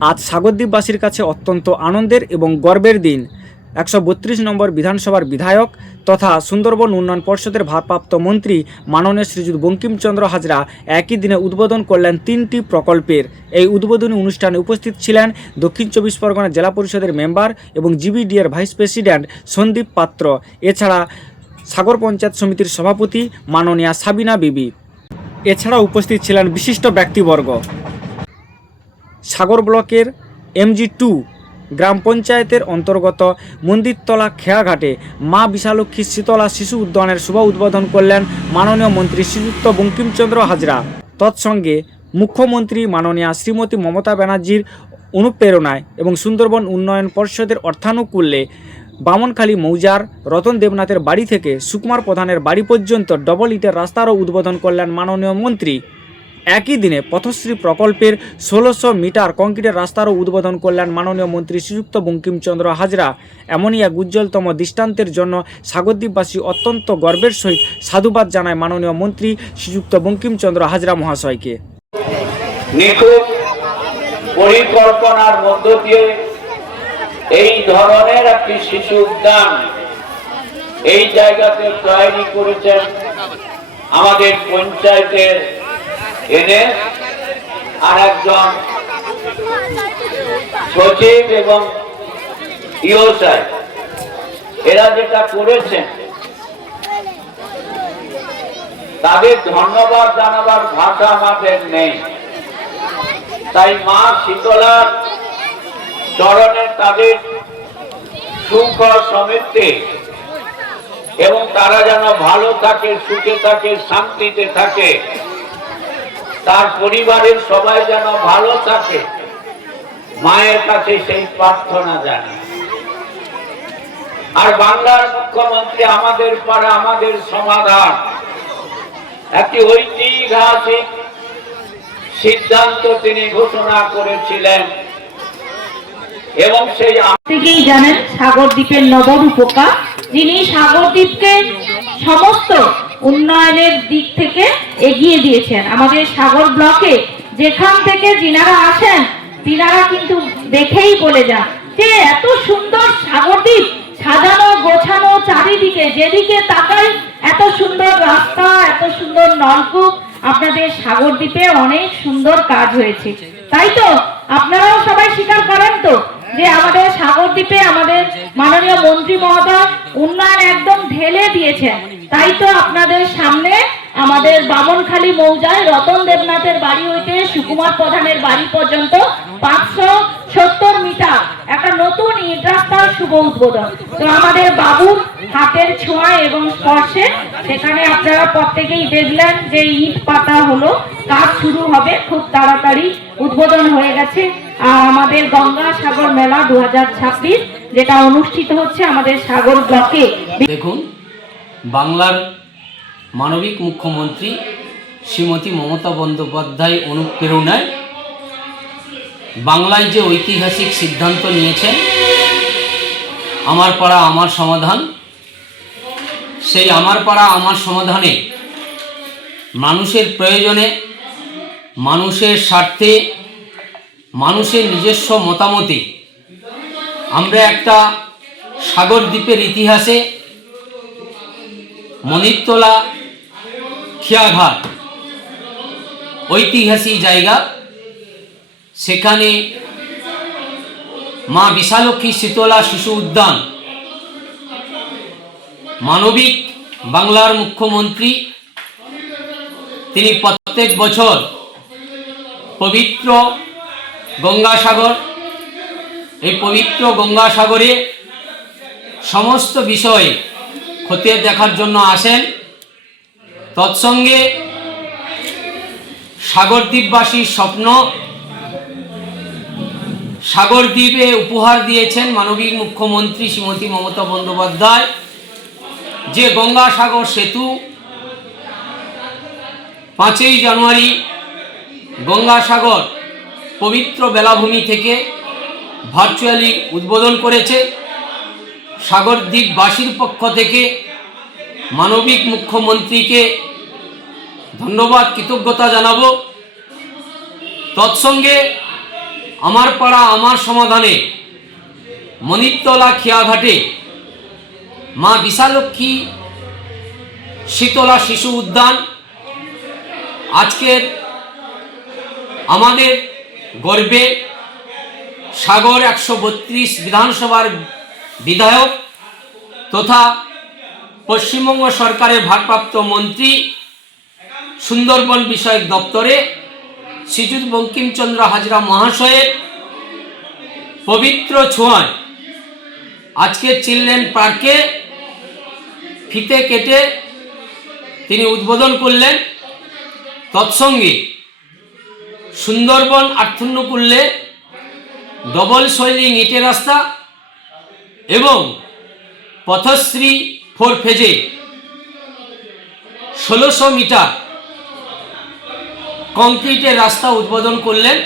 আজ সাগরদ্বীপবাসীর কাছে অত্যন্ত আনন্দের এবং গর্বের দিন। 132 নম্বর বিধানসভার বিধায়ক তথা সুন্দরবন উন্নয়ন পর্ষদের ভারপ্রাপ্ত মন্ত্রী মাননীয় শ্রীযুত বঙ্কিমচন্দ্র হাজরা একই দিনে উদ্বোধন করলেন 3টি প্রকল্পের। এই উদ্বোধনী অনুষ্ঠানে উপস্থিত ছিলেন দক্ষিণ 24 পরগনা জেলা পরিষদের মেম্বার এবং জিবিডিএর ভাইস প্রেসিডেন্ট সন্দীপ পাত্র, এছাড়া সাগর পঞ্চায়েত সমিতির সভাপতি মাননীয়া সাবিনা বিবি। এছাড়া উপস্থিত ছিলেন বিশিষ্ট ব্যক্তিবর্গ। সাগর ব্লকের MG2 গ্রাম পঞ্চায়েতের অন্তর্গত মন্দিরতলা খেয়াঘাটে মা বিশালক্ষী শীতলা শিশু উদ্যানের শুভ উদ্বোধন করলেন মাননীয় মন্ত্রী শ্রীযুক্ত বঙ্কিমচন্দ্র হাজরা। তৎসঙ্গে মুখ্যমন্ত্রী মাননীয়া শ্রীমতী মমতা ব্যানার্জির অনুপ্রেরণায় এবং সুন্দরবন উন্নয়ন পর্ষদের অর্থানুকূল্যে বামনখালী মৌজার রতন দেবনাথের বাড়ি থেকে সুকুমার প্রধানের বাড়ি পর্যন্ত ডবল ইটের রাস্তারও উদ্বোধন করলেন মাননীয় মন্ত্রী। একই দিনে পথশ্রী প্রকল্পের 1600 মিটার কংক্রিটের রাস্তারও উদ্বোধন করলেন মাননীয় মন্ত্রী শ্রীযুক্ত বঙ্কিমচন্দ্র হাজরা। এমনই এক উজ্জ্বলতম দৃষ্টান্তের জন্য সাগরদ্বীপবাসী অত্যন্ত গর্বের সহিত সাধুবাদ জানায় মাননীয় মন্ত্রী শ্রীযুক্ত বঙ্কিমচন্দ্র হাজরা মহাশয়কে। নিখুঁত পরিকল্পনার মধ্য দিয়ে এই ধরনের একটি শিশু উদ্যান এই জায়গাতে তৈরি করেছেন আমাদের পঞ্চায়েতের আর একজন সচিব এবং ইও সাহেব। এরা যেটা করেছেন তাদের ধন্যবাদ জানাবার ভাষা আমাদের নেই। তাই মা শীতলার চরণে তাদের সুখ সমৃদ্ধি এবং তারা যেন ভালো থাকে, সুখে থাকে, শান্তিতে থাকে, তার পরিবারের সবাই যেন ভালো থাকে, মায়ের কাছে সেই প্রার্থনা জানায়। আর বাংলার মুখ্যমন্ত্রী আমাদের পাড়া আমাদের সমাধান একটি ঐতিহাসিক সিদ্ধান্ত তিনি ঘোষণা করেছিলেন এবং সেই থেকেই জানেন সাগরদ্বীপের নবরূপকা, যিনি সাগরদ্বীপকে সমস্ত উন্নয়নের দিক থেকে এগিয়ে দিয়েছেন। আমাদের সাগর ব্লকে যেখান থেকে যিনারা আসেন তিনারা কিন্তু দেখেই বলে যান যে এত সুন্দর সাগরদ্বীপ সাজানো গোছানো, চারিদিকে যেদিকে তাকাই এত সুন্দর রাস্তা, এত সুন্দর নলকূপ। আপনাদের সাগরদ্বীপে অনেক সুন্দর কাজ হয়েছে, তাই তো আপনারাও সবাই স্বীকার করেন তো যে আমাদের সাগরদ্বীপে আমাদের মাননীয় মন্ত্রী মহোদয় উন্নয়ন একদম ঢেলে দিয়েছেন। তাই তো আপনাদের সামনে আমাদের বামনখালী মৌজায় রতন দেবনাথের বাড়ি হইতে সুকুমার প্রধানের বাড়ি পর্যন্ত 570 মিটার একটা নতুন ইট রাস্তার শুভ উদ্বোধন। তো আমাদের বাবুর হাতের ছোঁয়া এবং স্পর্শে সেখানে আপনারা প্রত্যেকেই দেখলেন যে ইট পাতা হলো, কাজ শুরু হবে খুব তাড়াতাড়ি, উদ্বোধন হয়ে গেছে। আর আমাদের গঙ্গা সাগর মেলা 2026 যেটা অনুষ্ঠিত হচ্ছে আমাদের সাগর ব্লকে। দেখুন, বাংলার মানবিক মুখ্যমন্ত্রী শ্রীমতী মমতা বন্দ্যোপাধ্যায় অনুপ্রেরণায় বাংলায় যে ঐতিহাসিক সিদ্ধান্ত নিয়েছেন আমার পাড়া আমার সমাধান, সেই আমার পাড়া আমার সমাধানে মানুষের প্রয়োজনে, মানুষের স্বার্থে, মানুষের নিজস্ব মতামতে আমরা একটা সাগরদ্বীপের ইতিহাসে মন্দিরতলা খেয়াঘাট ঐতিহাসিক জায়গা, সেখানে মা বিশালক্ষী শীতলা শিশু উদ্যান মানবিক বাংলার মুখ্যমন্ত্রী তিনি প্রত্যেক বছর পবিত্র গঙ্গাসাগর, এই পবিত্র গঙ্গাসাগরে সমস্ত বিষয়ে খতিয়ে দেখার জন্য আসেন। তৎসঙ্গে সাগরদ্বীপবাসীর স্বপ্ন সাগরদ্বীপে উপহার দিয়েছেন মানবিক মুখ্যমন্ত্রী শ্রীমতী মমতা বন্দ্যোপাধ্যায়। যে গঙ্গাসাগর সেতু 5ই জানুয়ারি গঙ্গাসাগর পবিত্র বেলাভূমি থেকে ভার্চুয়ালি উদ্বোধন করেছে। সাগরদ্বীপবাসীর পক্ষ থেকে মানবিক মুখ্যমন্ত্রীকে ধন্যবাদ, কৃতজ্ঞতা জানাবো। তৎসঙ্গে আমার পাড়া আমার সমাধানে মণিতলা খেয়াঘাটে মা বিশালক্ষী শীতলা শিশু উদ্যান আজকের আমাদের গর্বে সাগর 132 বিধানসভার বিধায়ক তথা পশ্চিমবঙ্গ সরকারের ভারপ্রাপ্ত মন্ত্রী সুন্দরবন বিষয়ক দপ্তরে শ্রীযুত বঙ্কিমচন্দ্র হাজরা মহাশয়ের পবিত্র ছোঁয়ায় আজকে চিলড্রেন পার্কে ফিতে কেটে তিনি উদ্বোধন করলেন। তৎসঙ্গে সুন্দরবন আর্থন্নকুল্যে ডবল সোয়েলিং ইটের রাস্তা এবং পথশ্রী 4 ফেজে 1600 মিটার কংক্রিটের রাস্তা উদ্বোধন করলেন।